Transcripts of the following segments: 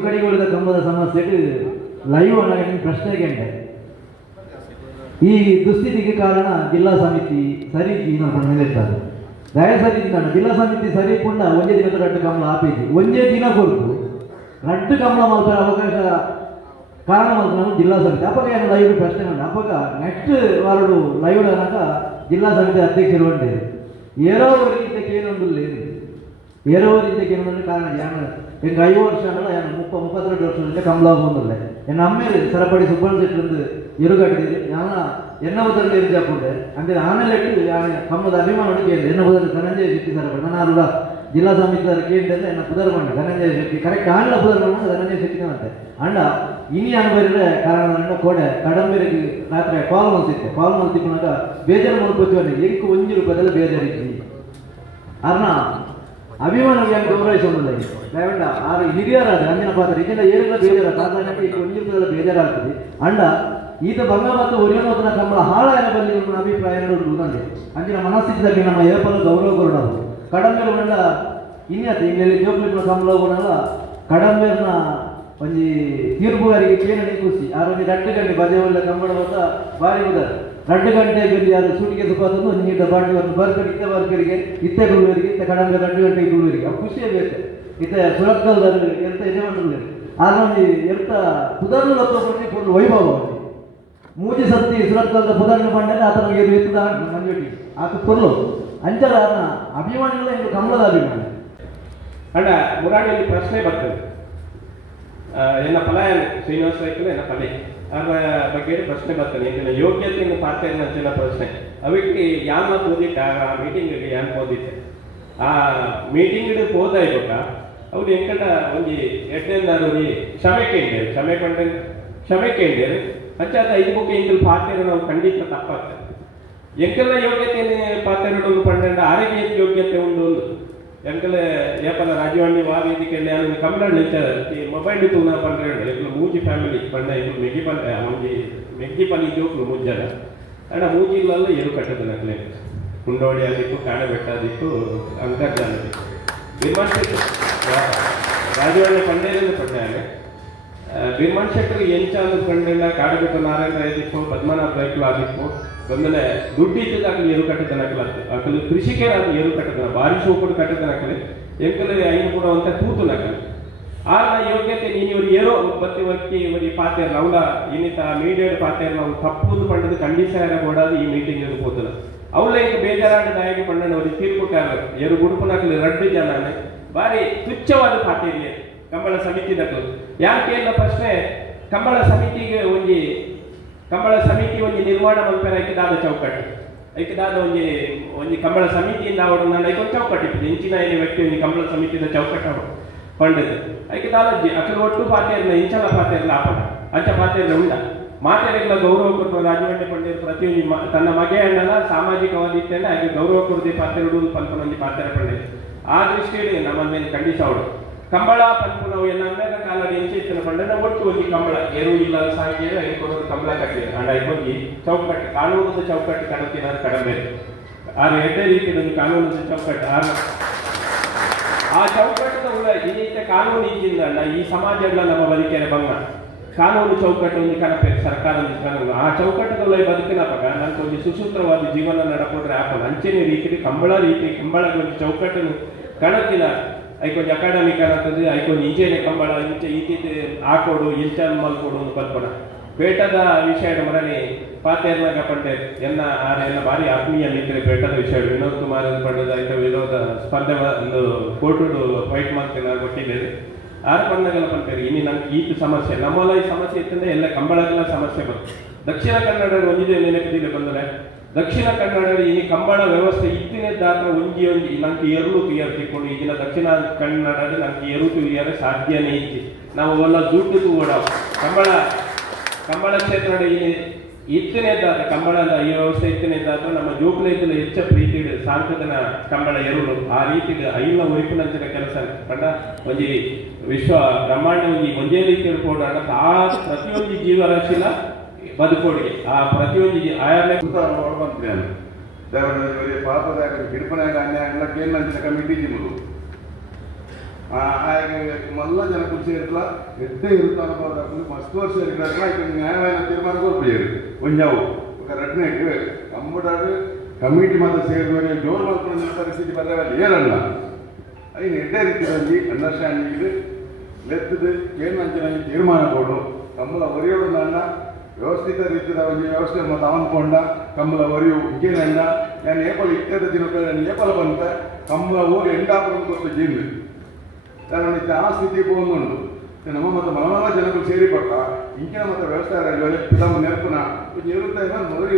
ಕಡೆಗೊಳಿದ ಕಂಬದ ಸಮಸ್ಯೆಗೆ ಲೈವ್ ಅನ್ನ ಪ್ರಶ್ನೆಗೆ ಈ ದುಸ್ಥಿತಿಗೆ ಕಾರಣ ಜಿಲ್ಲಾ ಸಮಿತಿ ಸರಿ ಹೇಳ್ತಾರೆ ದಯಸರಿ ಜಿಲ್ಲಾ ಸಮಿತಿ ಸರಿ ಪುಂಡ ಒಂದೇ ದಿನದ ರಡ್ಡು ಕಮಲ ಆಪೇಜಿ ಒಂದೇ ದಿನ ಕೊಟ್ಟು ರಡ್ಡು ಕಮಲ ಮಲ್ಪರ ಅವಕಾಶ ಕಾರಣ ಮಲ್ಪನ ಜಿಲ್ಲಾ ಸಮಿತಿ ಅಪ್ಪಗ ಏನು ಲೈವ್ ಪ್ರಶ್ನೆ ಉಂಟು ಅಪ್ಪಗ ನೆಕ್ಸ್ಟ್ ವಾರಡು ಲೈವ್ ಅನ್ನಾಗ ಜಿಲ್ಲಾ ಸಮಿತಿ ಅಧ್ಯಕ್ಷರು ಉಂಟು ಏರೋವರೆಗೆ ಇದಕ್ಕೆ ಏನೊಂದು లేదు ఏరోవరి ఇంతకి ఏమన్నా కారణం எங்க 5 வருஷம் 32 வருஷம் கமலா போகல என் அம்மையில் சரப்படி சுப்பன் செட்டு இருந்து எருகட்டுது ஏன்னா என்ன உதவி இருந்தா அந்த ஆனலெட்டு கம்மது அபிமானம் கேள்வி என்ன உதவி ಧನಂಜಯ ಶೆಟ್ಟಿ ಸರಪಡಿ ನಾನು ಜಿಲ್ಲಾ ಸಮಿತಿ ಕೇಳಿದ್ರೆ என்ன புதர் பண்ண ಧನಂಜಯ ಶೆಟ್ಟಿ ಕರೆಕ್ಟ್ ಆನ್ಲ புதர் பண்ண ಧನಂಜಯ ಶೆಟ್ಟಿನೇ ಮತ್ತೆ ಅಂಡ ಇನಿ ಅನುಭವಿಸಿದ್ರೆ ಕಾರಣ ಕೋಡೆ ಕಡಂಬೆರಿಗೆ ರಾತ್ರಿ ಕಾಲ್ ಮಲ್ತಿಕೊಂಡಾಗ ಬೇಜಾರು ಮಾಡ್ಕೋತೀವಿ ಎಂಕು ₹1 ಬೇಜಾರಿದ್ವಿ ಅರ್ಣ ಅಭಿಮಾನ ಗೌರವಿಸೋದಿಲ್ಲ ದಯವಿಟ್ಟ ಆರು ಹಿರಿಯರಾದ ಅಂದಿನ ಪಾತ್ರ ಇದರಿಂದ ಏನೆಲ್ಲ ಬೇಜಾರ ತಾತಾನಕ್ಕೆ ₹1 ಬೇಜಾರಾಗ್ತದೆ ಅಂಡ ಈತ ಬಂಗ ಮತ್ತು ಒರಿಯೋನ ಕಂಬಳ ಹಾಳಾಯನ ಬಲ್ಲಿ ನನ್ನ ಅಭಿಪ್ರಾಯ ಉಂಟಂತೆ ಅಂದಿನ ಮನಸ್ಥಿತಿಯಲ್ಲಿ ನಮ್ಮ ಏಪಲು ಗೌರವ ಕೊಡೋದು ಕಡಂಬೆರು ಬಂಡ ಇನ್ಯಾತ ಇಲ್ಲಿ ಜೋಕ್ಲಿನ ಕಂಬಳ ಕೊಡಲ್ಲ ಕಡಂಬೆರ್ನ ಒಂದು ತೀರ್ಪುಗಾರಿಗೆ ಕೇಳಿ ಖುಷಿ ಆ ಒಂದು 2 ಗಂಟೆ ಬದೇ ಒಳ್ಳೆ ಕಂಬಳ ಬಂದ ಭಾರಿ ಉದಾರ 2 ಗಂಟೆಗೆ ಯಾರು ಸೂಟಿಗೆ ಸುಖಾದನ್ನು ನೀಟ ಬಾಡಿ ಒಂದು ಬರ್ಕರಿ ಇತ್ತ ಬರ್ಕರಿಗೆ ಇತ್ತ ಗುರುವರಿಗೆ ಇತ್ತ ಕಡಂಬೆ 2 ಗಂಟೆಗೆ ಗುರುವರಿಗೆ ಆ ಖುಷಿಯೇ ಬೇಕು ಇತ್ತ ಸುರತ್ಕಲ್ದಲ್ಲಿ ಎಂತ ಯಜಮಾನರು ಆಗೊಂದು ಎಂತ ಪುದರ್ನ ಲತ್ತೊಂಡು ಫುಲ್ ವೈಭವ ಮೂಜಿ ಸತ್ತಿ ಸುರತ್ಕಲ್ದ ಪುದರ್ನ ಬಂದರೆ ಆತನಿಗೆ ಎತ್ತದ ಮಂಜೊಟ್ಟಿ ಆತ ಫುಲ್ಲು ಅಂಚಲ ಅಭಿಮಾನಿಗಳ ಎಂದು ಕಮಲದ ಅಭಿಮಾನಿ ಅಣ್ಣ ಮುರಾಣಿಯಲ್ಲಿ ಪ್ರಶ್ನೆ ಬರ್ತದೆ ಎನ್ನ ಪಲಾಯನ ಶ್ರೀನಿವಾಸ ರೈತರು ಎನ್ನ ಪಲೆ ಅವರ ಬಗ್ಗೆ ಪ್ರಶ್ನೆ ಬರ್ತದೆ ಇದನ್ನ ಯೋಗ್ಯತೆಯನ್ನು ಪಾತ್ರ ಅಂಚಿನ ಪ್ರಶ್ನೆ ಅವಕ್ಕೆ ಯಾನ್ ಓದಿಟ್ಟ ಆ ಮೀಟಿಂಗಿಗೆ ಯಾನ್ ಓದಿಟ್ಟೆ ಆ ಮೀಟಿಂಗ್ ಹೋದ ಇವಾಗ ಅವ್ರು ಎಂಕಟ ಒಂದು ಎಡ್ಡೆಂದಾರು ಕ್ಷಮೆ ಕೇಳಿದ್ದಾರೆ ಅಂಚಾದ 5 ಬುಕ್ ಎಂಕಲ್ ಪಾತ್ರ ನಾವು ಖಂಡಿತ ತಪ್ಪಾಗ್ತದೆ ಎಂಕೆಲ್ಲ ಯೋಗ್ಯತೆಯನ್ನು ಪಾತ್ರ ಪಂಡ ಆರೋಗ್ಯ ಯೋಗ್ಯತೆ ಒಂದು ಎಂಕಲ್ ಏಪಲ ರಾಜೀವಾಣಿ ವೇದಿಕೆ ಕಮಲ ಈ ಮೊಬೈಲ್ ತೂನ ಪಂಡ್ರೆ ಮೂಜಿ ಫ್ಯಾಮಿಲಿ ಪಂಡ ಮೆಗ್ಗಿಪಲ್ಲಿ ಜೋಕ್ಲು ಮುಜ್ಜನ ಅಣ್ಣ ಮೂಜಿಲಲ್ಲ ಏನು ಕಟ್ಟದ ನಕ್ಲೆ ಕುಂಡೋಡಿ ಆಗಿತ್ತು ಕಾಡೆ ಬೆಟ್ಟದಿತ್ತು ಅಂತರ್ಜಾಲದಿತ್ತು ವಿಮರ್ಶೆ ರಾಜೀವಾಣಿ ಪಂಡೇರಲ್ಲಿ ಪಂಡಾನೆ ಬಿರ್ಮನ್ ಶೆಟ್ಟರ್ ಎಂಚಾಲು ಪಂಡೆಲ್ಲ ಕಾಡಬೆಟ್ಟ ನಾರಾಯಣ ಆಗಿತ್ತು ಪದ್ಮನಾಭ ರೈತರು ಆಗಿತ್ತು ಬಂದಲೆ ದುಡ್ಡಿದ್ದದಾಗಲಿ ಏರು ಕಟ್ಟದ ನಕಲ ಅಕಲು ಕೃಷಿಕರಾಗಿ ಏರು ಕಟ್ಟದ ಭಾರಿ ಶೋಕಡು ಕಟ್ಟದ ನಕಲೆ ಎಂಕಲೆ ಐನು ಕೂಡ ಅಂತ ತೂತು ನಕಲೆ ಆ ಯೋಗ್ಯತೆ ನೀನು ಇವರು ಏರೋ ಬತ್ತಿ ವಕ್ಕಿ ಇವರಿ ಪಾತ್ರ ಅವಳ ಇನ್ನಿತ ಮೀಡಿಯಾ ಪಾತ್ರ ನಾವು ತಪ್ಪುದು ಪಂಡದು ಖಂಡಿಸಾರ ಕೊಡೋದು ಈ ಮೀಟಿಂಗ್ ಹೋದಲ್ಲ ಅವಳ ಈಗ ಬೇಜಾರಾಡದಾಗಿ ಪಂಡನ ಅವ್ರಿಗೆ ತೀರ್ಪುಕಾರ ಏರು ಗುಡುಪು ನಕಲಿ 2 ಜನ ಭಾರಿ ತುಚ್ಛವಾದ ಪಾತ್ರ ಇದೆ ಕಂಬಳ ಸಮಿತಿ ನಕಲು ಯಾಕೆ ಎಲ್ಲ ಪ್ರಶ್ನೆ ಕಂಬಳ ಸಮಿತಿಗೆ ಒಂದು ನಿರ್ಮಾಣ ಮಲ್ಪರ ಐಕಿದಾದ ಚೌಕಟ್ಟು ಐಕಿದಾದ ಒಂದು ಕಂಬಳ ಸಮಿತಿಯಿಂದ ಅವರು ನಾನು ಐಕೊಂದು ಚೌಕಟ್ಟು ಇಂಚಿನ ಏನೇ ವ್ಯಕ್ತಿ ಒಂದು ಕಂಬಳ ಸಮಿತಿಯಿಂದ ಚೌಕಟ್ಟು ಪಂಡದು ಐಕಿದಾದ ಅಕಲು ಒಟ್ಟು ಪಾತ್ರೆಲ್ಲ ಇಂಚಲ ಪಾತ್ರೆಲ್ಲ ಆಪಣ ಅಂಚ ಪಾತ್ರೆಲ್ಲ ಉಂಡ ಮಾತೆರೆಲ್ಲ ಗೌರವ ಕೊಟ್ಟು ರಾಜವಂಡೆ ಪಂಡಿತರು ಪ್ರತಿಯೊಂದು ತನ್ನ ಮಗೆ ಅಣ್ಣಲ್ಲ ಸಾಮಾಜಿಕವಾದಿ ಇತ್ತಂದ್ರೆ ಹಾಗೆ ಗೌರವ ಕೊಡದೆ ಪಾತ್ರೆ ಹುಡುಗರು ಪಲ್ಪನೊಂದು ಪಾತ್ರೆ ಪಂಡಿತ ಆ ದೃಷ್ಟಿಯಲ್ಲಿ ನಮ್ಮ ಮೇಲೆ ಖಂಡಿಸ ಅವಳು ಕಂಬಳ ಪಂಪು ನಾವು ಎಲ್ಲ ಮೇಲೆ ಕಾಲದ ಎಂಚಿನ ಪಂಡ ಒಟ್ಟು ಹೋಗಿ ಕಂಬಳ ಎರು ಇಲ್ಲ ಸಾಂಗೇರು ಐಕೊಡೋದು ಕಂಬಳ ಕಟ್ಟಿ ಅಂಡ್ ಐಕೊಂಡಿ ಚೌಕಟ್ಟು ಕಾನೂನದ ಚೌಕಟ್ಟು ಕಡತಿನ ಕಡಿಮೆ ಆರು ಎರಡೇ ರೀತಿಯ ಒಂದು ಕಾನೂನದ ಚೌಕಟ್ಟು ಆ ಚೌಕಟ್ಟದ ಉಳ್ಳ ಇದೀತ ಕಾನೂನು ಇದ್ದಿಂದ ಈ ಸಮಾಜಗಳ ನಮ್ಮ ಬದುಕಿನ ಭಂಗ ಕಾನೂನು ಚೌಕಟ್ಟು ಒಂದು ಕನಪೆ ಸರ್ಕಾರದ ಕಾನೂನು ಆ ಚೌಕಟ್ಟದ ಬದುಕಿನ ಪಗ ನನಗೊಂದು ಸುಸೂತ್ರವಾದ ಜೀವನ ನಡಕೊಂಡ್ರೆ ಆಪಲ್ಲ ಅಂಚೆನ ರೀತಿ ಕಂಬಳ ಒಂದು ಚೌಕಟ್ಟನ್ನು ಕಣತಿನ ಐಕೊಂದು ಅಕಾಡೆಮಿಕ್ ಅನ್ನತದ್ದು ಐಕೊಂದು ಇಂಚೆನೆ ಕಂಬಳ ಇಂಚೆ ಈತಿತ್ತು ಹಾಕೋಡು ಇಂಚಲ್ ಮಲ್ಕೊಡು ಒಂದು ಕಲ್ಪನ ಪೇಟದ ವಿಷಯದ ಮರಳಿ ಪಾತೆರ್ನಾಗ ಪಂಡೆ ಎನ್ನ ಆರೆಲ್ಲ ಭಾರಿ ಆತ್ಮೀಯ ಮಿತ್ರ ಪೇಟದ ವಿಷಯ ವಿನೋದ್ ಕುಮಾರ್ ಪಂಡದ ಇಂಥ ವಿರೋಧ ಸ್ಪರ್ಧೆ ಒಂದು ಕೋರ್ಟುಡು ಫೈಟ್ ಮಾಡ್ತೇನೆ ಕೊಟ್ಟಿದ್ದೇವೆ ಆರು ಪಂಡಗಳ ಪಂಟೇರಿ ಇನ್ನು ನಮ್ಗೆ ಈತು ಸಮಸ್ಯೆ ನಮ್ಮಲ್ಲ ಈ ಸಮಸ್ಯೆ ಇತ್ತಂದ್ರೆ ಎಲ್ಲ ಕಂಬಳಗಳ ಸಮಸ್ಯೆ ಬಂತು ದಕ್ಷಿಣ ಕನ್ನಡ ಒಂದಿದೆ ನೆನಪಿದಿದೆ ಬಂದರೆ ದಕ್ಷಿಣ ಕನ್ನಡ ಈ ಕಂಬಳ ವ್ಯವಸ್ಥೆ ಇತ್ತಿನದ್ದಾದ ಒಂಜಿ ನಂಗೆ ಎರಡು ಕ್ಲಿಯರ್ ತಿಳ್ಕೊಂಡು ಈಗಿನ ದಕ್ಷಿಣ ಕನ್ನಡ ನಂಗೆ ಎರಡು ಕ್ಲಿಯರ್ ಸಾಧ್ಯನೇ ಇತ್ತು ನಾವು ಎಲ್ಲ ದುಡ್ಡು ಓಡ ಕಂಬಳ ಕ್ಷೇತ್ರ ಇತ್ತಿನದ್ದಾದ ಕಂಬಳದ ಈ ವ್ಯವಸ್ಥೆ ಇತ್ತಿನದ್ದಾದ ನಮ್ಮ ಜೋಕುಲೈತಲ್ಲ ಹೆಚ್ಚ ಪ್ರೀತಿ ಸಾಂಕದನ ಕಂಬಳ ಎರಡು ಆ ರೀತಿ ಐನ ವೈಪುನಂಚಿನ ಕೆಲಸ ಕಂಡ ಒಂಜಿ ವಿಶ್ವ ಬ್ರಹ್ಮಾಂಡ ಒಂದೇ ರೀತಿ ಹೇಳ್ಕೊಂಡು ಆ ಪ್ರತಿಯೊಂದು ಜೀವರಾಶಿನ ಬದುಕೋಡಿಗೆ ಆ ಪ್ರತಿಯೊಂದು ಆಯಾಮೇ ನೋಡ್ಬಂತೇನೆ ಪಾಪದಾಗ ಗಿಡಪನಾಗ ಅನ್ಯಾಯ ಕಮಿಟಿ ಜಿಮ್ಮರು ಹಾಗೆ ಮಲ್ಲ ಜನಕ್ಕೂ ಸೇರಿಲ್ಲ ಎದ್ದೇ ಇರುತ್ತಾನ ಮಸ್ತ್ ವರ್ಷ ನ್ಯಾಯವಾದ ತೀರ್ಮಾನ ಕೊಡ್ಬೇಡಿ ಒಂಜಾವು ఒక ರಡ್ನೆಗೆ ಕಮ್ಮಡಾಡು ಕಮಿಟಿ ಮಾತ್ರ ಸೇರಿದವರೆ ಜೋರು ಮಾಡ್ಕೊಂಡು ಪರಿಸ್ಥಿತಿ ಬರವಲ್ಲ ಏನಲ್ಲ ಐನು ಎಡ್ಡೆ ರೀತಿಯಲ್ಲಿ ಅಂಡರ್ಸ್ಟ್ಯಾಂಡಿಂಗ್ ಲೆತ್ತದು ಏನು ಅಂಚಿನ ತೀರ್ಮಾನ ಕೊಡು ಕಮ್ಮಲ ಒರಿಯೋಡು ನನ್ನ ವ್ಯವಸ್ಥಿತ ರೀತಿಯ ಒಂದು ವ್ಯವಸ್ಥೆ ಮತ್ತು ಅವನ್ಕೊಂಡ ಕಮ್ಮಲ ಒರಿಯು ಈಗೇನಲ್ಲ ನಾನು ಏಪಲ್ ಇತ್ಯಾದ ದಿನಕ್ಕೆ ನಾನು ಏಪಲ್ ಬಂತ ಕಮ್ಮಲ ಊರು ಎಂಡಾಪುರ ಗೊತ್ತು ಜೀನು ನಾನು ಆ ಸ್ಥಿತಿ ಹೋಗುಂಡು ನಮ್ಮ ಮತ್ತು ಮಲಮಲ ಜನಗಳು ಸೇರಿಪಟ್ಟ ಇಂಕಿನ ಮತ್ತು ವ್ಯವಸ್ಥೆ ಪಿದಮ್ ನೆರಪುನ ಒಂದು ಇರುತ್ತಾಯ ಮೊದಲು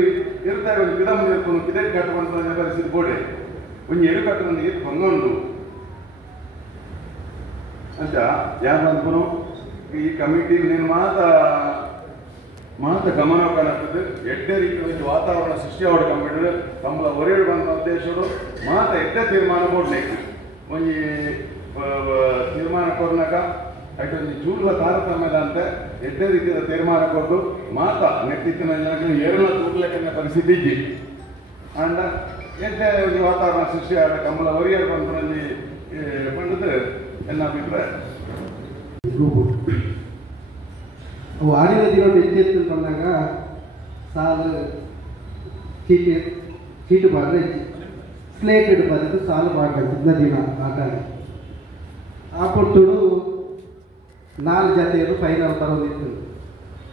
ಇರುತ್ತಾಯ ಒಂದು ಪಿದಮ್ ನೆರಪುನು ಕಿದಕ್ಕೆ ಕಟ್ಟುವಂತ ಪರಿಸ್ಥಿತಿ ಬೋಡೆ ಒಂದು ಎರು ಕಟ್ಟುವಂಗೆ ಹೊಂಗೊಂಡು ಅಂತ ಯಾರು ಈ ಕಮಿಟಿ ನೀನು ಮಾತ ಗಮನ ಕಾಣುತ್ತದೆ ಎಡ್ಡೆ ರೀತಿಯ ವಾತಾವರಣ ಸೃಷ್ಟಿ ಆವಡ ಕಮಿಟಿ ತಮ್ಮ ಹೊರೆಯಡು ಬಂದ ಉದ್ದೇಶಗಳು ಮಾತ ಎಡ್ಡೆ ತೀರ್ಮಾನ ಕೊಡ್ಲಿಕ್ಕೆ ಒಂದು ತೀರ್ಮಾನ ಕೊಡ್ನಾಗ ಯಾಕಂದ್ರೆ ಚೂರ್ಲ ತಾರತಮ್ಯದ ಅಂತ ಎಡ್ಡೆ ರೀತಿಯ ತೀರ್ಮಾನ ಕೊಟ್ಟು ಮಾತ ನೆಟ್ಟಿತ್ತಿನ ಜನಕ್ಕೆ ಏರಳ ತೂರ್ಲೆಕ್ಕನ ಪರಿಸ್ಥಿತಿ ಇದ್ದಿ ಅಂಡ ಎಡ್ಡೆ ಒಂದು ವಾತಾವರಣ ಸೃಷ್ಟಿ ಆಡ ಕಮ್ಮಲ ಹೊರೆಯಡು ಬಂದಲ್ಲಿ ಬಂದದ್ದು ಎಲ್ಲ ಅಭಿಪ್ರಾಯ ಅವು ಆಡಿನ ದಿನ ಎಚ್ಚೆತ್ತು ಬಂದಾಗ ಸಾಲು ಚೀಟು ಮಾಡಿದ್ರೆ ಸ್ಲೇಟೆಡ್ ಬರೆದು ಸಾಲು ಮಾಡಬೇಕು ಇದ್ದ ದಿನ ಆಟ ಆ ಪುಟ್ಟುಡು 4 ಜತೆಯರು ಫೈನಲ್ ಬರೋದಿತ್ತು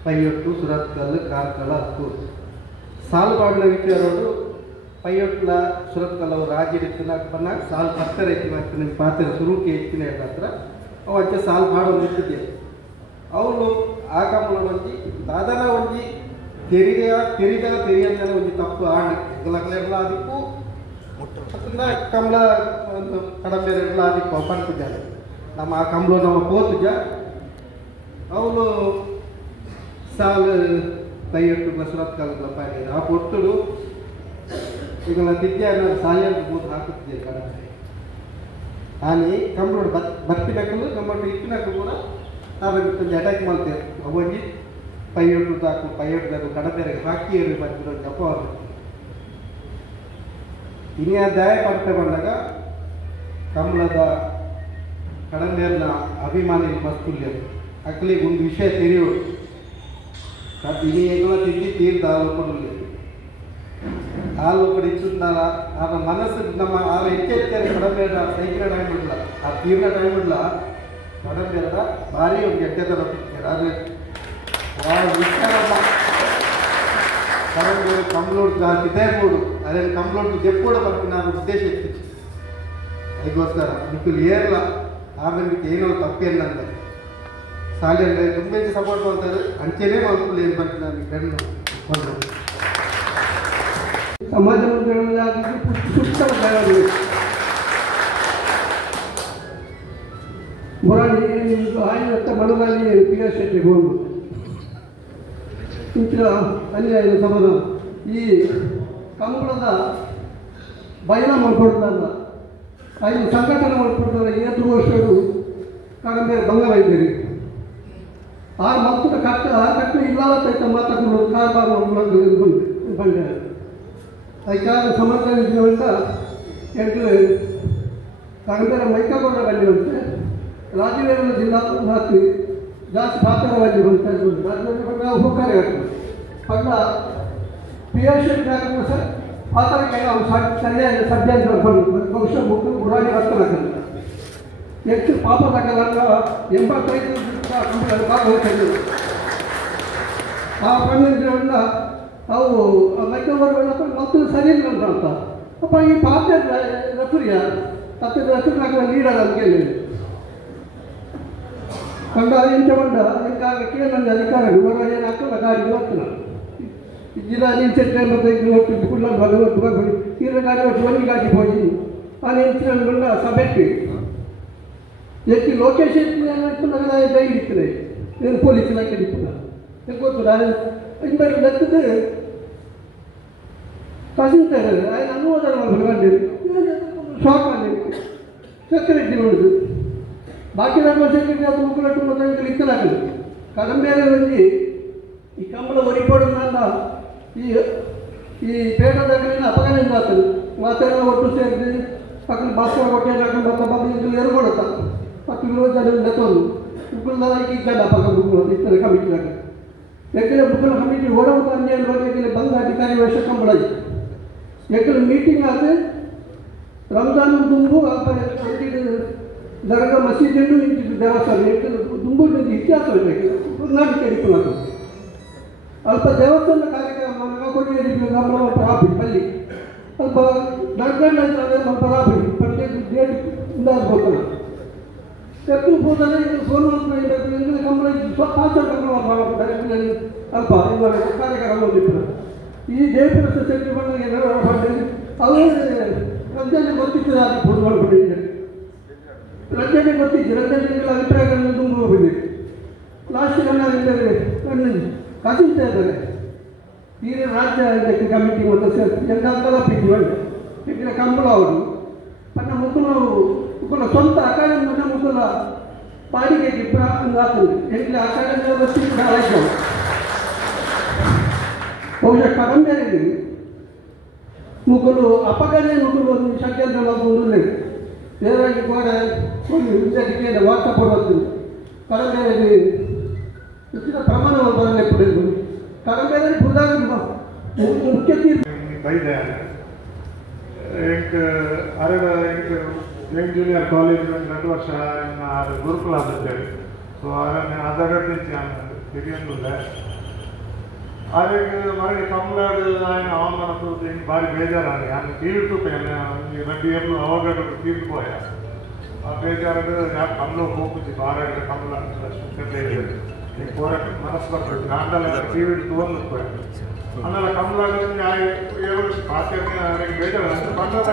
ಪೈಯೊಟ್ಟು ಸುರತ್ಕಲ್ಲು ಕಾರ್ಕಳ ಹತ್ತು ಸಾಲು ಮಾಡಿನ ವಿಚಾರಗಳು ಪೈಯೊಟ್ಲ ಸುರತ್ಕಲ್ ರಾಜ್ಯದ ಬಂದಾಗ ಸಾಲು ಪತ್ತರ ಎತ್ತಿನ ನಿಮ್ಮ ಪಾತ್ರ ಸುರುಕಿ ಎತ್ತಿನ ಹತ್ರ ಅವು ಅಂಚೆ ಸಾಲು ಮಾಡೋದು ನಿಂತಿದ್ದೆ ಅವರು ಆ ಕಮ್ಮಲ ಒಂಜಿ ದಾದನ ಒಂಜಿ ತೆರಿಯಂದನೆ ಒಂಜಿ ತಪ್ಪು ಆಡಕ್ಲೆಲ್ಲ ಆದಿಪ್ಪು ಕಮಲ ಒಂದು ಕಡಂಬೆರೆಲ್ಲ ಆದಿಪ್ಪು ಪಂಪುಜಾನೆ ನಮ್ಮ ಆ ಕಮಲ ನಮ್ಮ ಪೋತುಜ ಅವನು ಸಾಲು ಕೈಯೊಟ್ಟು ಸುರತ್ಕಲ್ಲ ಪಾಡಿದ ಆ ಪೊಟ್ಟುಡು ಈಗ ತಿದ್ದೆ ಸಾಯಂತ್ರ ಬೋದು ಹಾಕುತ್ತಿದ್ದೆ ಕಡ ಆನೆ ಕಂಬ್ಳೋಡು ಬರ್ತಿನಕ್ಕಲು ನಮ್ಮೊಟ್ಟು ಇಟ್ಟಿನಕ್ಕೂ ಕೂಡ ನಾವೊಂದು ಅಟ್ಯಾಕ್ ಮಾಡ್ತೇವೆ ಅವಾಗಿ ಪೈಯೊಟ್ಟು ಕಡಬೇರೆಗೆ ಹಾಕಿ ಬರ್ತಿರೋ ಜಪ ಇನ್ನು ದಾಯ ಪಡ್ತಾ ಬಂದಾಗ ಕಂಬಳದ ಕಡಂಬೇರಿನ ಅಭಿಮಾನಿ ಮಸ್ತುಲ್ಯ ಅಕ್ಕಲಿಗೆ ಒಂದು ವಿಷಯ ತೆರೆಯೋದು ಇನಿ ಎಗಳ ತಿದ್ದಿ ತೀರ್ದ ಆಲೋಪಡಲಿ ಆಲೋಪಡಿ ಇಟ್ಟಿದ್ದಾಗ ಆ ಮನಸ್ಸು ನಮ್ಮ ಆ ಎಚ್ಚೆತ್ತರೆ ಕಡಬೇರ ಸೈಕಿನ ಟೈಮ್ ಇಲ್ಲ ಆ ತೀರ್ನ ಟೈಮ್ ಇಲ್ಲ ಕಡಬೇರ ಭಾರಿ ಒಂದು ಎಡ್ಡೆದ ನೋಡ್ತಿರ್ತಾರೆ ಆದರೆ ಕಡಂಬೇರು ಕಂಬ್ಳೋಡ್ ಕಿದೇರ್ಬೋಡು ಅದೇ ಕಂಬ್ಳೋಡ್ ಜೆಪ್ಪೋಡು ಬರ್ತೀನಿ ನಾನು ಉದ್ದೇಶ ಇರ್ತಿತ್ತು ಅದಕ್ಕೋಸ್ಕರ ನಿಕ್ಕಲು ಏರಲ್ಲ ಆಮೇಲೆ ಏನೋ ತಪ್ಪೇನಂತ ಸಾಲಿ ಅಂದರೆ ತುಂಬ ಸಪೋರ್ಟ್ ಮಾಡ್ತಾರೆ ಅಂಚೆನೇ ಮಾಡ್ಕೊಂಡು ಏನು ಬರ್ತೀನಿ ನಾನು ಗಂಡು ಬಂದರು ಸಮಾಜ ಸುತ್ತ ಬುರಾಣಿ ಆಯ್ತ ಮನದಲ್ಲಿ ಪಿ ಎಸ್ ಶೆಟ್ಟಿ ಹೋಗುದು ಇಂಚಿನ ಅನ್ಯಾಯ ಸಮಾನ ಈ ಕಂಬಳದ ಬಯಲ ಮಾಡ್ಕೊಡ್ತಲ್ಲ ಐದು ಸಂಘಟನೆ ಮಾಡ್ಕೊಡ್ತಾರೆ 7 ವರ್ಷಗಳು ಕಡಿಮೆ ಬಂಗಾಳಿದ್ದೀರಿ ಆ ಮಕ್ಕಳ ಕಟ್ಟು ಇಲ್ಲವತ್ತೈತ ಮಾತಾಡ್ಕೊಂಡು ಕಾರ್ಬಾರ್ ಬಂದೆ ಅದಕ್ಕಾಗ ಸಮಾಜದಿಂದ ಎಂಟು ಕಡಿಮೆ ಮೈಕಗೊಂಡ ಬಂದಿವಂತೆ ರಾಜವೇರ ಜಿಲ್ಲಾ ಹಾಕಿ ಜಾಸ್ತಿ ಪಾತ್ರವಾಗಿ ಬಂತ ರಾಜ್ಯ ಹೋಗ್ತಾರೆ ಪಂಡ ಪಿ ಎಸ್ ಸರ್ ಪಾತ್ರಕ್ಕೆ ಅವ್ನು ಸರಿಯಾಗಿ ಸದ್ಯ ಬಹುಶಃ ಮುಟ್ಟು ಗುರಾಣಿ ಬರ್ತಕ್ಕಂಥ ಹೆಚ್ಚು ಪಾಪದಾಗಲ್ಲ 85 ಹೋಗ್ತಿದ್ದರು ಆ ಪಂಡಿತರಿಂದ ಅವು ಮೈಕಗೊಂಡ ಮಕ್ಕಳು ಸರಿ ಇಲ್ಲ ಅಂತ ಅಪ್ಪ ಈ ಪಾತ್ರ ರಫರಿಯ ಹತ್ತಿರ ಹೆಸರಿನಾಗ ಲೀಡರ್ ಅಂತ ಕೇಳಿ ಕಂಡ ಇಂಚ ಬಂದ ಇಂಕಾಗ ಕೇಳಂದ ಅಧಿಕಾರ ಇವಾಗ ಏನು ಹಾಕಲ್ಲ ಗಾಡಿ ಹೋಗ್ತಾನ ಜಿಲ್ಲಾ ನಿಲ್ಸೆಟ್ಟೆ ಮತ್ತು ಒಟ್ಟು ಕುಳ್ಳ ಭಗವತ್ ಇರೋ ಗಾಡಿ ಒಟ್ಟು ಒಂದು ಗಾಡಿ ಹೋಗಿ ಆ ನಿಲ್ಸಿಕೊಂಡ ಸಭೆಗೆ ಎತ್ತಿ ಲೋಕೇಶ್ ಎತ್ತಿ ದೈ ಇರ್ತದೆ ಏನು ಪೊಲೀಸ್ ಇಲಾಖೆ ಇರ್ತದೆ ಗೊತ್ತಿಲ್ಲ ಇಂಬರು ಲೆಕ್ಕದ ಕಸಿಂತಾರೆ ఆయన అనువాదాలు వాళ్ళు షాక్ అండి సెక్యూరిటీ ఉండదు బాకీ దాంట్లో సెక్యూరిటీ అది ముగ్గురట్టు మొత్తం ఇక్కడ ఇక్కడాక కడంబేర వెళ్ళి ఈ కంబల ఒరిపోవడం ఈ పేట దగ్గర అపగణం మాత్రం మాత్రం ఒట్టు సేరిది పక్కన బస్సు కొట్టేదాకా మొత్తం 10 ఇంట్లో ఎరగొడతాం 10 ಜನ ನೆತ್ತೋದು ಮುಕ್ಕುಲ್ಲ ಈಗ ಪಕ್ಕ ಮುಕ್ಕುಲ್ಲ ಇತರ ಕಮಿಟಿದಾಗ ಯಾಕಂದ್ರೆ ಮುಕ್ಕುಲ್ಲ ಕಮಿಟಿ ಓಡೋದು ಅಂಜೆ ಬಗ್ಗೆ ಬಂದ ಅಧಿಕಾರಿ ವರ್ಷ ಕಂಬಳ ಯಾಕಂದ್ರೆ ಮೀಟಿಂಗ್ ಆದ್ರೆ ರಂಜಾನ್ ದುಂಬು ದರ್ಗಾ ಮಸೀದಿ ದೇವಸ್ಥಾನ ದುಂಬು ಇತಿಹಾಸ ನಾಡಿಕೆ ಅಲ್ಪ ದೇವಸ್ಥಾನ ಕಾರ್ಯಕ್ರಮ ಕೊಡಿ ನಮ್ಮ ಪ್ರಾಫಿ ಪಲ್ಲಿ ಅಲ್ಪ ನಡ್ಕೊಂಡು ನಮ್ಮ ಪ್ರಾಫಿ ಪಟ್ಟೆ ಡೇಟ್ ಹೋಗ್ತಾನೆ ಕೆಟ್ಟು ಹೋದರೆ ಸೋನು ಕಂಬಳ ಅಲ್ಪ ಕಾರ್ಯಕ್ರಮ ಹೋಗಿತ್ತು ಈ ದೇವರ ಸೊಸೈಟಿ ಬಂದಾಗ ಅವರು ರಂಜನೆ ಗೊತ್ತಿತ್ತು ಅದು ಫೋನ್ ಮಾಡಿಬಿಟ್ಟಿದ್ದೆ ರಂಜನೆ ಗೊತ್ತಿದ್ದು ರಂಜನೆಗಳ ಅಭಿಪ್ರಾಯಗಳನ್ನು ತುಂಬ ಹೋಗಿದೆ ಲಾಸ್ಟಿಗೆ ನನ್ನ ಕಸಿನ್ತಾ ಇದ್ದಾರೆ ಈಗ ರಾಜ್ಯ ಇದಕ್ಕೆ ಕಮಿಟಿ ಮತ್ತು ಎಲ್ಲ ಪಿಟ್ಟಿವಂಡ ಪಿಟ್ಟಿನ ಕಂಬಳ ಅವರು ನನ್ನ ಮುಕ್ಕುಲ ಸ್ವಂತ ಅಕಾಡೆಮಿ ನನ್ನ ಮುಕ್ಕುಲ ಬಾಡಿಗೆಗೆ ಆಗ್ತದೆ ಎಂಟ್ಲೆ ಅಕಾಡೆಮಿ ಗೊತ್ತಿದ್ದು ಆಯ್ತು ಬಹುಶಃ ಕಡಿಮೆ ಮುಕ್ಕಲು ಅಪಘಾತ ಮುಕ್ಕಲು ಒಂದು ಶಕ್ತಿಯನ್ನು ಒಂದು ಬೇರೆ ಕೂಡ ಒಂದು ವಿದ್ಯಾರ್ಥಿಗೆ ವಾಟ್ಸಪ್ ಕೊಡೋದು ಕಡಿಮೆ ಹೆಚ್ಚಿನ ಪ್ರಮಾಣವನ್ನು ಬರಲಿಕ್ಕೆ ಕಡಿಮೆ ಮುಖ್ಯ ಬೈದೆ ಯಂಗ್ ಜೂನಿಯರ್ ಕಾಲೇಜ್ 2 ವರ್ಷ ಗುರುಕುಲ ಅಂತೇಳಿ ಸೊ ಅದರಲ್ಲಿ ತೆಗೆಯಲಿಲ್ಲ ಆದ್ರೆ ಮರಳಿ ಕಮಲಾಡು ఆయన అవమానతో భారీ బేజారాని ఆయన తీరుతూపోయాను రెండు ఏళ్ళు అవగాడు తీరిపోయా ఆ బేజారు కమలో పోపుచ్చి బాగా కమలా పోరాటం మనస్పర్ధ నాండాల టీవీ తోలిపోయాను అందులో కమలాడు ఎవరు పాత్ర బేజారు పండుగ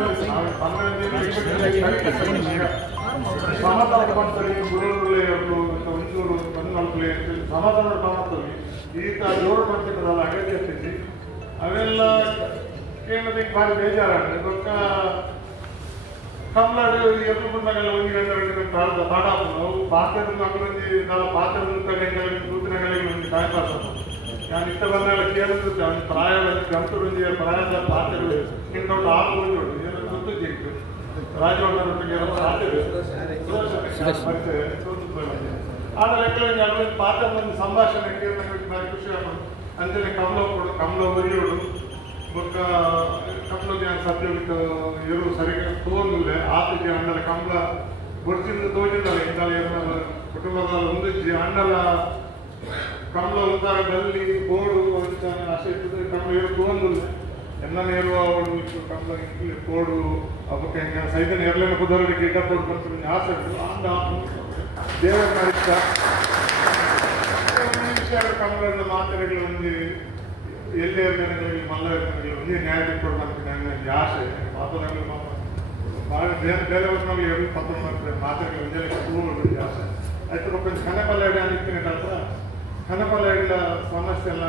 సమాధాన పంటలు గురువులు ఉంచూరు పన్నులు సమాಧಾನ ಕಾಣುತ್ತದೆ ಈಗ 7 ಪಂಚಾಯತ್ಗಳು ಹಾಗೆ చేసేసి ಅವೆಲ್ಲ ಕೇಳೋದಕ್ಕೆ ಭಾರಿ ಬೇಜಾರಾಗ್ತದೆ ಗೊತ್ತ ಕಮಲಾಡು ಎದುರು ಬಂದಾಗೆಲ್ಲ ಒಂದು ಗಂಟೆ ಪಾಡಾಪು ನಾವು ಪಾತ್ರದ ಮಕ್ಕಳಲ್ಲಿ ನಾವು ಪಾತ್ರದ ಕಡೆಗಳಲ್ಲಿ ಸೂಚನೆಗಳಿಗೆ ಒಂದು ಕಾಯ್ಪಾಸ ನಾನು ಇಷ್ಟ ಬಂದಾಗ ಕೇಳಿದ್ರೆ ಅವ್ನು ಪ್ರಾಯದಲ್ಲಿ ಗಂಟುರುಂಜಿಯ ಪ್ರಾಯದ ಪಾತ್ರೆಗಳು ಇನ್ನೊಂದು ಆರು ನೋಡಿ ಏನೋ ಗೊತ್ತು ಜಿಕ್ಕು ರಾಜವಣ್ಣರೊಟ್ಟಿಗೆ ಪಾತ್ರೆ ಆದ ಲೆಕ್ಕದಲ್ಲಿ ಅಲ್ಲಿ ಪಾತ್ರ ಒಂದು ಸಂಭಾಷಣೆ ಭಾರಿ ಖುಷಿ ಆಗೋದು ಅಂಜನೆ ಕಮಲ ಒರಿಯೋಡು ಬೊಕ್ಕ ಕಮಲ ಸಬ್ಜೆಕ್ಟ್ ಇರು ಸರಿ ತೋಂದಿಲ್ಲ ಆತಗೆ ಅಣ್ಣಲ ಕಮಲ ಗೊತ್ತಿಂದ ತೋಜಿದ್ದಲ್ಲ ಇಂದ ಕುಟುಂಬದ ಒಂದಿಜ್ಜಿ ಅಣ್ಣಲ ಕಮಲ ಉತ್ತಾರ ಡಲ್ಲಿ ಬೋರ್ಡು ಅಂತ ಅಷ್ಟೇ ಕಮಲ ಇರು ತೋಂದಿಲ್ಲ ಎನ್ನ ಇರುವ ಅವಳು ಕಮಲ ಬೋರ್ಡು ಅವಕ್ಕೆ ಸೈತನ ಎರಲೇನ ಕುದರಡಿ ಗಿಡ್ಡ ಬೋರ್ಡು ಬಂತು ಆಸೆ ಆಂದ ದೇವರ ಮಾಡಿದ್ದ ಕಮಲದ ಮಾತ್ರೆಗಳು ಒಂದು ಎಲ್ಲೇ ಜನಗಳಿಗೆ ಮಲ್ಲ ಜನಗಳಿಗೆ ಒಂದೇ ನ್ಯಾಯ ಕೊಡಬೇಕು ನನ್ನ ಆಸೆ ಮಾತುಗಳು ಭಾಳ ಬೇರೆ ವರ್ಷಗಳಲ್ಲಿ 19 ಮಾತ್ರೆಗಳು ಒಂದೇ ತೂಗಳು ಆಸೆ ಆಯ್ತು ಕೊಂచెం ಕನಪಲ್ಲಾಡಿ ಅನಿಸ್ತೀನಿ ಹತ್ರ ಕನಪಲ್ಲಾಡಿದ ಸಮಸ್ಯೆ ಎಲ್ಲ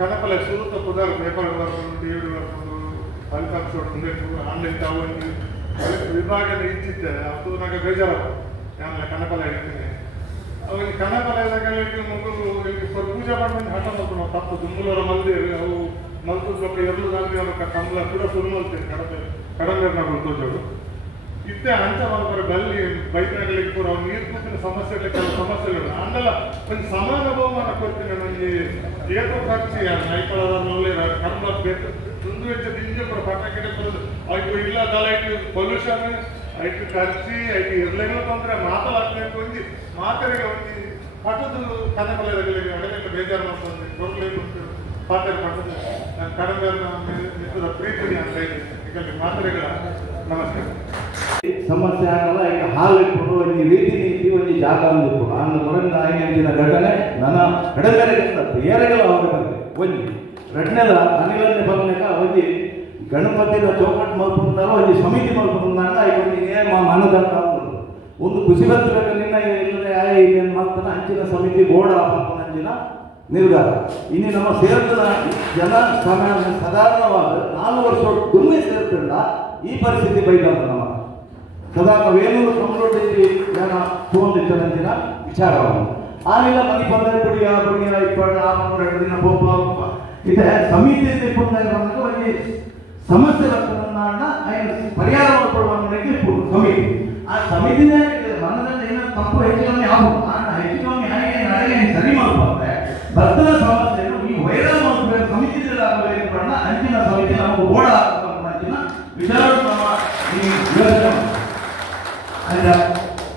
ಕನಪಲ್ಲ ಸುರುತ್ತ ಕುದಾರು ಪೇಪರ್ ಬರ್ಕೊಂಡು ಟಿವಿ ಬರ್ಕೊಂಡು ಫಲಿತಾಂಶ ಆನ್ಲೈನ್ ತಗೊಂಡು ವಿಭಾಗದ ಇಚ್ಚಿದ್ದೆ ಅದು ನನಗೆ ಬೇಜಾರು ನಾನು ಕನಪಲ್ಲ ಇಡ್ತೀನಿ ಅವನಿಗೆ ಕನಪಲ್ಲಗಳಿಗೆ ಮಗು ಪೂಜೆ ಮಾಡ್ಕೊಂಡು ಹಠ ಮಾಡ್ಕೊಂಡು ತಪ್ಪು ದುಮ್ಮಲವರ ಮಲ್ದಿ ಅವು ಮಲ್ತುದ್ರಪ್ಪ ಎರಡು ಗಾಂಧಿ ಅವರ ಕಮಲ ಕೂಡ ಸುರು ಮಲ್ತೀನಿ ಕಡಂಬೆ ತೋಜೋಡು ಇತ್ತೆ ಅಂಚ ಮಾಡ್ತಾರೆ ಬಲ್ಲಿ ಬೈಕ್ಗಳಿಗೆ ಕೂಡ ಅವ್ರು ನೀರು ಕೂತಿನ ಸಮಸ್ಯೆಗಳು ಕೆಲವು ಸಮಸ್ಯೆಗಳು ಅಂದಲ್ಲ ಒಂದು ಸಮಾನ ಬಹುಮಾನ ಕೊಡ್ತೀನಿ ನನಗೆ ಏಕೋ ಖರ್ಚಿ ನೈಪಳದಲ್ಲಿ ಕರ್ಮ ಬೇಕು ತುಂದು ವೆಚ್ಚ ದಿಂಜೆ ಕೂಡ ಪಟಾಕಿ ಬರೋದು ಅವ್ರಿಗೆ ಇಲ್ಲ ಐಟಿ ಪೊಲ್ಯೂಷನ್ ಐಟಿ ಖರ್ಚಿ ಐಟಿ ಇರ್ಲಿಲ್ಲ ತೊಂದರೆ ಮಾತಲಾಗಬೇಕು ಒಂದು ಮಾತರಿಗೆ ಒಂದು ಪಟ್ಟದು ಕನಕಲಗಳಿಗೆ ಒಳ್ಳೆ ಬೇಜಾರು ಮಾಡ್ತದೆ ಟೋಟ್ಲಿ ಪಾತ್ರೆ ಪಟ್ಟದು ನಾನು ಕಡಿಮೆ ನಿಂತದ ಪ್ರೀತಿ ಅಂತ ಹೇಳಿ ಮಾತ್ರೆಗಳ ನಮಸ್ಕಾರ ಸಮಸ್ಯೆ ಆಗಲ್ಲ ಈಗ ಹಾಲು ಇಟ್ಕೊಂಡು ಒಂದು ರೀತಿ ನೀತಿ ಒಂದು ಜಾಗ ಅಂದಿಟ್ಟು ನಾನು ಮೊದಲಿನ ಆಗಿನ ಘಟನೆ ನನ್ನ ಕಡಿಮೆ ಬೇರೆಗಳ ಹೋಗಬೇಕು ಒಂದು ಘಟನೆದ ಅನಿಲನ್ನೇ ಬಂದಾಗ ಒಂದು ಗಣಪತಿನ ಚೌಕಟ್ಟು ಮಲ್ಕೊಂಡಾಗ ಒಂದು ಸಮಿತಿ ಮಲ್ಕೊಂಡಾಗ ಈಗ ಒಂದು ಮಾನದಂಡ ಒಂದು ಖುಷಿ ಬರ್ತಬೇಕು ನಿನ್ನ ಇಲ್ಲದೆ ಇನ್ನೇನು ಮಾಡ್ತಾನೆ ಅಂಚಿನ ಸಮಿತಿ ಬೋರ್ಡ್ ಹಾಕೊಂಡು ಅಂಚಿನ ನಿರ್ಧಾರ ಇನ್ನು ನಮ್ಮ ಸೇರಿದ ಜನ ಸಮಯ ಸಾಧಾರಣವಾದ 4 ವರ್ಷ ದುಮ್ಮೆ ಸೇರ್ಕೊಂಡ ಈ ಪರಿಸ್ಥಿತಿ ಬೈದಂತ ನಮ್ಮ ಸದಾ ನಾವೇನೂ ಕಂಪ್ಲೀಟ್ ಜನ ತಗೊಂಡಿರ್ತಾರಂತಿನ ವಿಚಾರವನ್ನು ಆಮೇಲೆ ಮನೆ ಬಂದ ಬಿಡಿಯ ಇಟ್ಕೊಂಡು ಆ 2 ದಿನ ಹೋಗುವ ಇದೆ ಸಮಿತಿ ಬಂದಾಗ ನಮಗೆ ಒಂದು ಸಮಸ್ಯೆ ಬರ್ತದನ್ನ ಪರಿಹಾರ ಮಾಡಿಕೊಳ್ಳುವ ಸಮಿತಿ ಆ ಸಮಿತಿನೇ ಅನ್ನೋದ್ರಿಂದ ಏನೋ ತಪ್ಪು ಹೆಚ್ಚು ಕಮ್ಮಿ ಆಗುದು ಹೆಚ್ಚು ಕಮ್ಮಿ ಹಾಗೆ ಸರಿ ಮಾಡ್ಕೊಂಡ್ರೆ ಭಕ್ತರ ಸಮಸ್ಯೆಯನ್ನು ಈ ವೈರಲ್ ಮಾಡ್ಬೇಕು ಸಮಿತಿಗಳಾಗಬೇಕು ಕೂಡ ಅಂಚಿನ ಸಮಿತಿ ನಮಗೆ ಓಡ ಅಂಚಿನ ವಿಚಾರ ನಮ್ಮ ಈ ಯೋಚನೆ ಅಲ್ಲ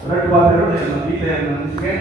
ರಟ್ಟು ಬಾಬೆಗಳು ಗೀತೆಯನ್ನು ಅನಿಸಿಕೆ